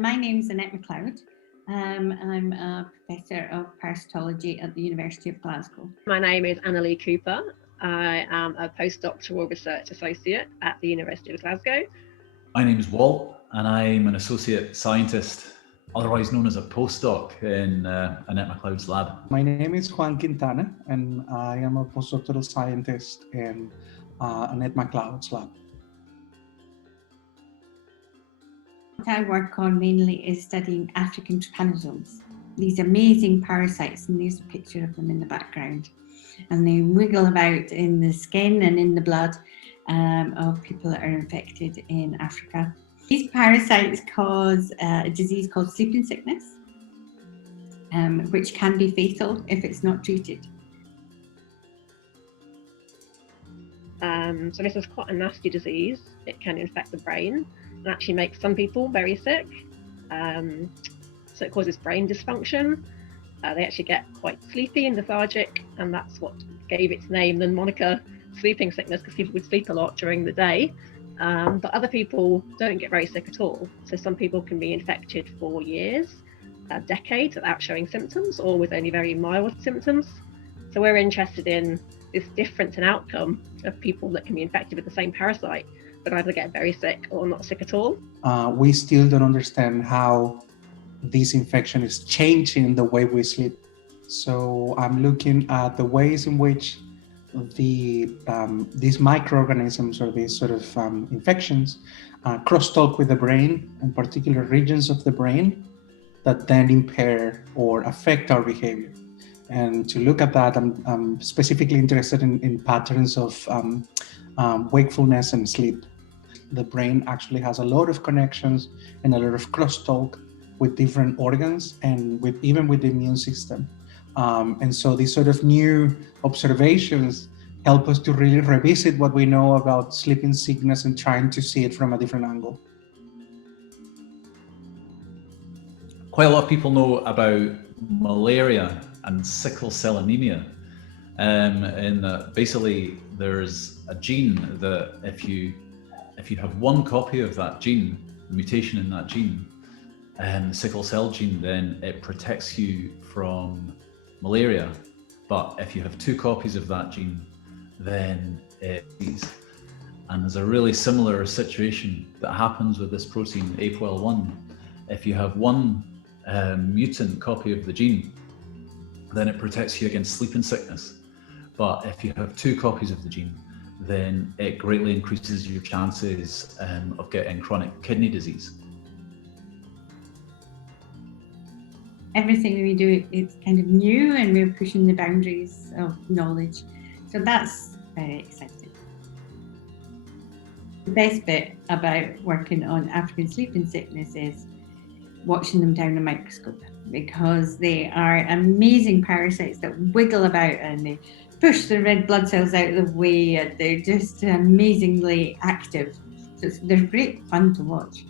My name's MacLeod. I'm a professor of parasitology at the University of Glasgow. My name is Annalie Cooper. I am a postdoctoral research associate at the University of Glasgow. My name is Walt, and I'm an associate scientist, otherwise known as a postdoc in Annette MacLeod's lab. My name is Juan Quintana, and I am a postdoctoral scientist in Annette MacLeod's lab. What I work on mainly is studying African trypanosomes, these amazing parasites, and there's a picture of them in the background. And they wiggle about in the skin and in the blood of people that are infected in Africa. These parasites cause a disease called sleeping sickness, which can be fatal if it's not treated. So this is quite a nasty disease. It can infect the brain and actually make some people very sick. So it causes brain dysfunction. They actually get quite sleepy and lethargic, and that's what gave its name, the moniker sleeping sickness, because people would sleep a lot during the day. But other people don't get very sick at all. So some people can be infected for years, decades without showing symptoms, or with only very mild symptoms. So we're interested in this difference in outcome of people that can be infected with the same parasite, but either get very sick or not sick at all. We still don't understand how this infection is changing the way we sleep. So I'm looking at the ways in which these microorganisms or these sort of infections crosstalk with the brain, in particular regions of the brain that then impair or affect our behavior. And to look at that, I'm specifically interested in patterns of wakefulness and sleep. The brain actually has a lot of connections and a lot of crosstalk with different organs and even with the immune system. And so these sort of new observations help us to really revisit what we know about sleeping sickness and trying to see it from a different angle. Quite a lot of people know about malaria and sickle cell anemia. And basically there's a gene that if you have one copy of that gene, the mutation in that gene, the sickle cell gene, then it protects you from malaria. But if you have two copies of that gene, then and there's a really similar situation that happens with this protein APOL1. If you have one mutant copy of the gene, then it protects you against sleeping sickness. But if you have two copies of the gene, then it greatly increases your chances of getting chronic kidney disease. Everything we do is kind of new, and we're pushing the boundaries of knowledge. So that's very exciting. The best bit about working on African sleeping sickness is watching them down a microscope, because they are amazing parasites that wiggle about and they push the red blood cells out of the way, and they're just amazingly active. So they're great fun to watch.